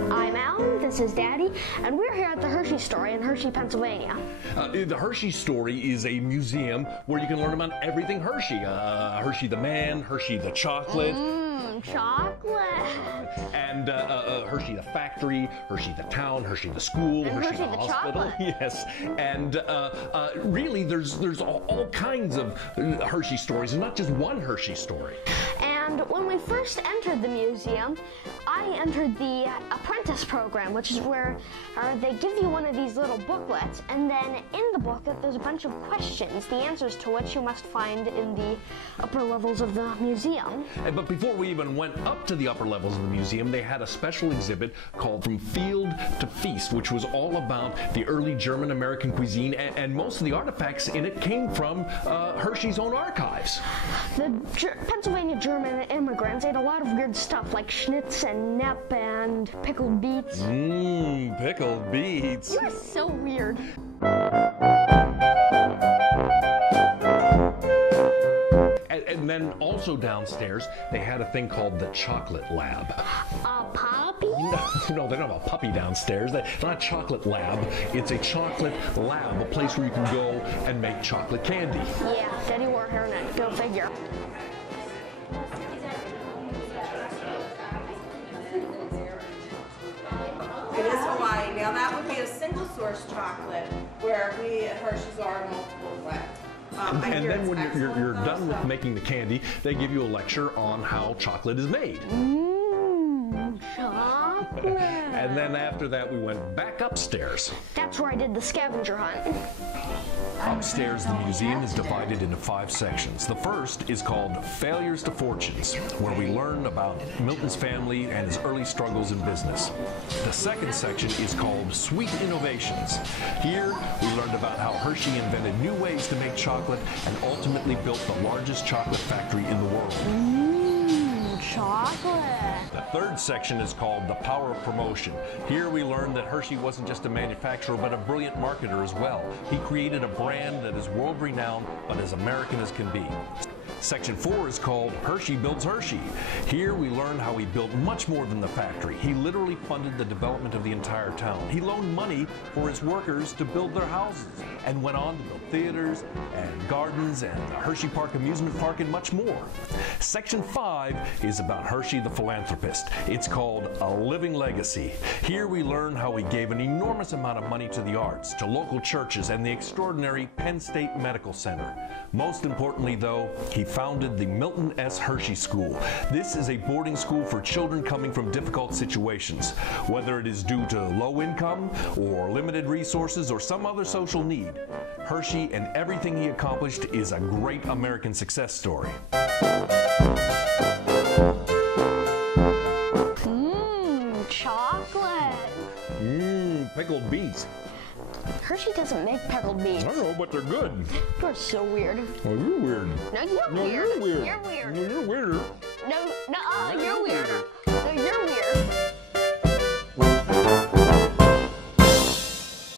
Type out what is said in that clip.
I'm Al, this is Daddy, and we're here at the Hershey Story in Hershey, Pennsylvania. The Hershey Story is a museum where you can learn about everything Hershey. Hershey the man, Hershey the chocolate. Chocolate. And Hershey the factory, Hershey the town, Hershey the school, And Hershey the hospital. chocolate. Yes. And really, there's all kinds of Hershey stories, and not just one Hershey story. And when we first entered the museum, I entered the apprentice program, which is where they give you one of these little booklets, and then in the booklet there's a bunch of questions, the answers to which you must find in the upper levels of the museum. But before we even went up to the upper levels of the museum, they had a special exhibit called From Field to Feast, which was all about the early German-American cuisine, and most of the artifacts in it came from Hershey's own archives. The Pennsylvania German immigrants ate a lot of weird stuff like schnitz and nepp and pickled beets. Pickled beets. You're so weird. And then also downstairs, they had a thing called the Chocolate Lab. A puppy? No, they don't have a puppy downstairs. It's not a chocolate lab. It's a chocolate lab, a place where you can go and make chocolate candy. Yeah, Daddy wore a hairnet. Go figure. It is Hawaii. Now that would be a single source chocolate, where we at Hershey's are multiple blend. And then when you're done with making the candy, they give you a lecture on how chocolate is made. Chocolate. And then after that, we went back upstairs. That's where I did the scavenger hunt. Upstairs, the museum is divided into 5 sections. The first is called Failures to Fortunes, where we learn about Milton's family and his early struggles in business. The second section is called Sweet Innovations. Here, we learned about how Hershey invented new ways to make chocolate and ultimately built the largest chocolate factory in the world. Chocolate. The third section is called The Power of Promotion. Here we learned that Hershey wasn't just a manufacturer, but a brilliant marketer as well. He created a brand that is world-renowned, but as American as can be. Section 4 is called Hershey Builds Hershey. Here we learn how he built much more than the factory. He literally funded the development of the entire town. He loaned money for his workers to build their houses and went on to build theaters and gardens and the Hershey Park amusement park and much more. Section 5 is about Hershey the philanthropist. It's called A Living Legacy. Here we learn how he gave an enormous amount of money to the arts, to local churches, and the extraordinary Penn State Medical Center. Most importantly, though, he founded the Milton S. Hershey School. This is a boarding school for children coming from difficult situations. Whether it is due to low income or limited resources or some other social need, Hershey and everything he accomplished is a great American success story. Chocolate. Pickled beets. Hershey doesn't make pickled beets. I don't know, but they're good. You're so weird. Oh, you're weird. No, you're No, weird. you're weird. You're weird. No, you're weirder. No, you're weirder. No, you're weird.